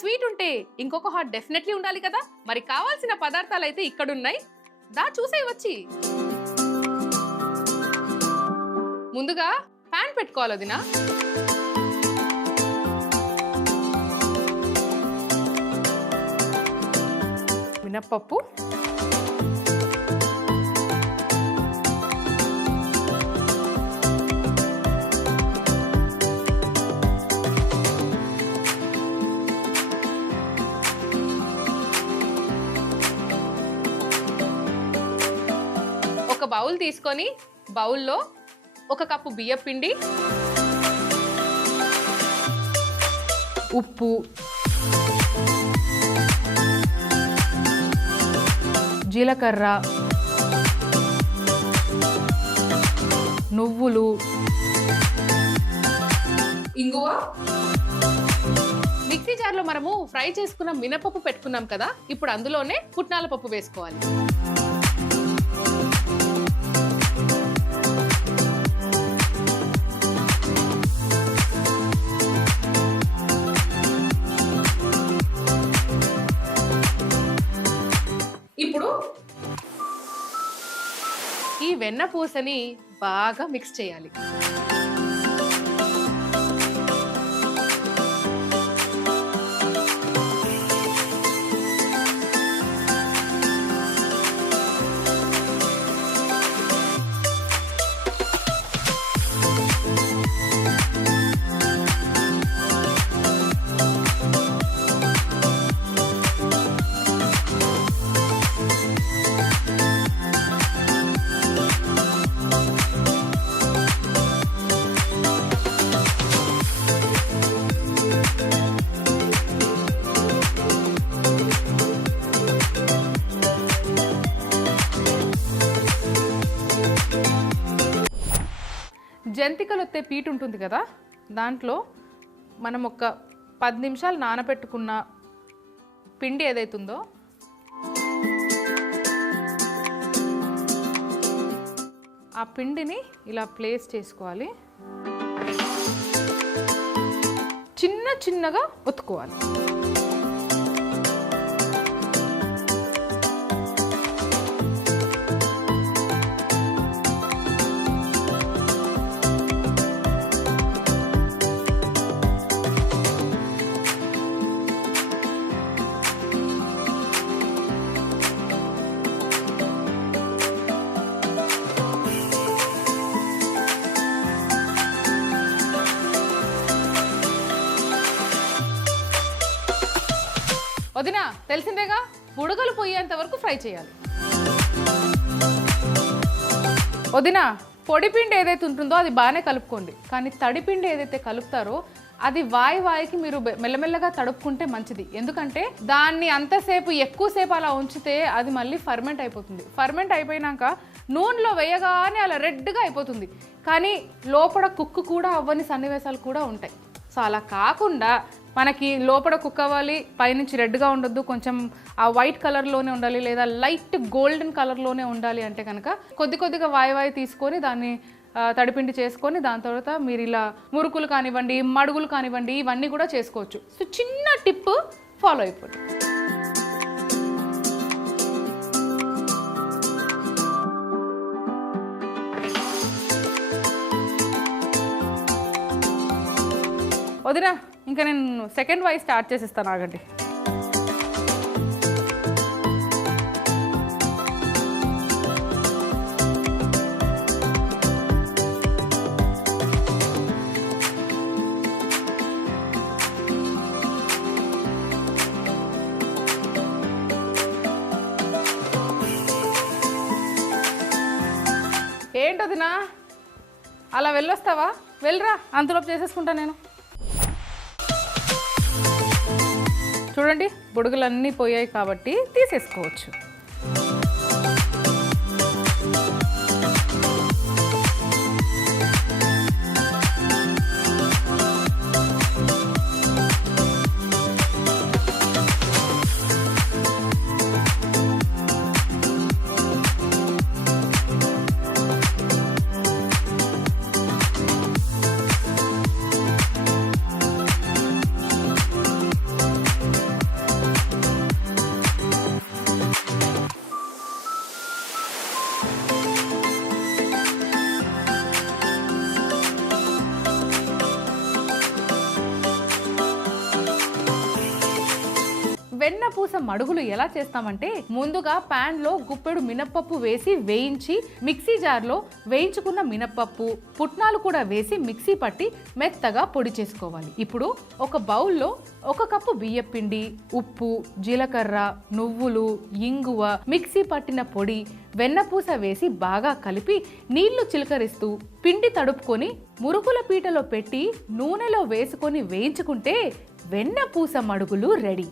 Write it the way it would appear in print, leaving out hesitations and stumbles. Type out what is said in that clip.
Sweet ఉంటే ఇంకొక hot definitely ఉండాలి కదా. మరి కావాల్సిన పదార్థాలు అయితే ఇక్కడ ఉన్నాయి, దా చూసేయవచ్చి. ముందుగా ప్యాన్ పెట్టుకోవాలి వదినా. మినప్పప్పు, ఒక బౌల్ తీసుకొని బౌల్లో 1 కప్పు బియ్యం పిండి, ఉప్పు, జీలకర్ర, నువ్వులు, ఇంగువ. మిక్సీ జార్లో మనము ఫ్రై చేసుకున్న మినపప్పు పెట్టుకున్నాం కదా, ఇప్పుడు అందులోనే పుట్నాల పప్పు వేసుకోవాలి. ఇప్పుడు ఈ వెన్న పూసని బాగా మిక్స్ చేయాలి. జంతికలు వస్తే పీట ఉంటుంది కదా, దాంట్లో మనం ఒక 10 నిమిషాలు నానబెట్టుకున్న పిండి ఏదైతుందో ఆ పిండిని ఇలా ప్లేస్ చేసుకోవాలి. చిన్న చిన్నగా ఒత్తుకోవాలి. వదినా తెలిసిందేగా, బుడగలు పోయేంత వరకు ఫ్రై చేయాలి. వదినా పొడిపిండి ఏదైతే ఉంటుందో అది బాగానే కలుపుకోండి, కానీ తడిపిండి ఏదైతే కలుపుతారో అది వాయికి మీరు మెల్లమెల్లగా తడుపుకుంటే మంచిది. ఎందుకంటే దాన్ని అంతసేపు ఎక్కువసేపు అలా ఉంచితే అది మళ్ళీ ఫర్మెంట్ అయిపోతుంది. ఫర్మెంట్ అయిపోయినాక నూనెలో వేయగానే అలా రెడ్గా అయిపోతుంది, కానీ లోపల కుక్కు కూడా అవ్వని సన్నివేశాలు కూడా ఉంటాయి. సో అలా కాకుండా మనకి లోపల కుక్ అవ్వాలి, పైనుంచి రెడ్గా ఉండొద్దు, కొంచెం ఆ వైట్ కలర్లోనే ఉండాలి లేదా లైట్ గోల్డెన్ కలర్లోనే ఉండాలి అంటే కనుక కొద్దిగా వాయి తీసుకొని దాన్ని తడిపిండి చేసుకొని దాని తర్వాత మీరు ఇలా మురుకులు కానివ్వండి, మడుగులు కానివ్వండి, ఇవన్నీ కూడా చేసుకోవచ్చు. సో చిన్న టిప్ ఫాలో అయిపోండి. వదినా ఇంకా నేను సెకండ్ వాయి స్టార్ట్ చేసేస్తాను, ఆగండి. ఏంటదినా అలా వెళ్ళొస్తావా? వెళ్ళరా, అంతలోపు చేసేసుకుంటా నేను. చూడండి బుడగలన్నీ పోయాయి కాబట్టి తీసేసుకోవచ్చు. వెన్నపూస మడుగులు ఎలా చేస్తామంటే ముందుగా పాన్ లో గుప్పెడు మినప్పప్పు వేసి వేయించి మిక్సీ జార్లో వేయించుకున్న మినప్పప్పు పుట్నాలు కూడా వేసి మిక్సీ పట్టి మెత్తగా పొడి చేసుకోవాలి. ఇప్పుడు ఒక బౌల్లో 1 కప్పు బియ్యపిండి, ఉప్పు, జీలకర్ర, నువ్వులు, ఇంగువ, మిక్సీ పట్టిన పొడి, వెన్నపూస వేసి బాగా కలిపి నీళ్లు చిలకరిస్తూ పిండి తడుపుకొని మురుకుల పీటలో పెట్టి నూనెలో వేసుకొని వేయించుకుంటే వెన్నపూస మడుగులు రెడీ.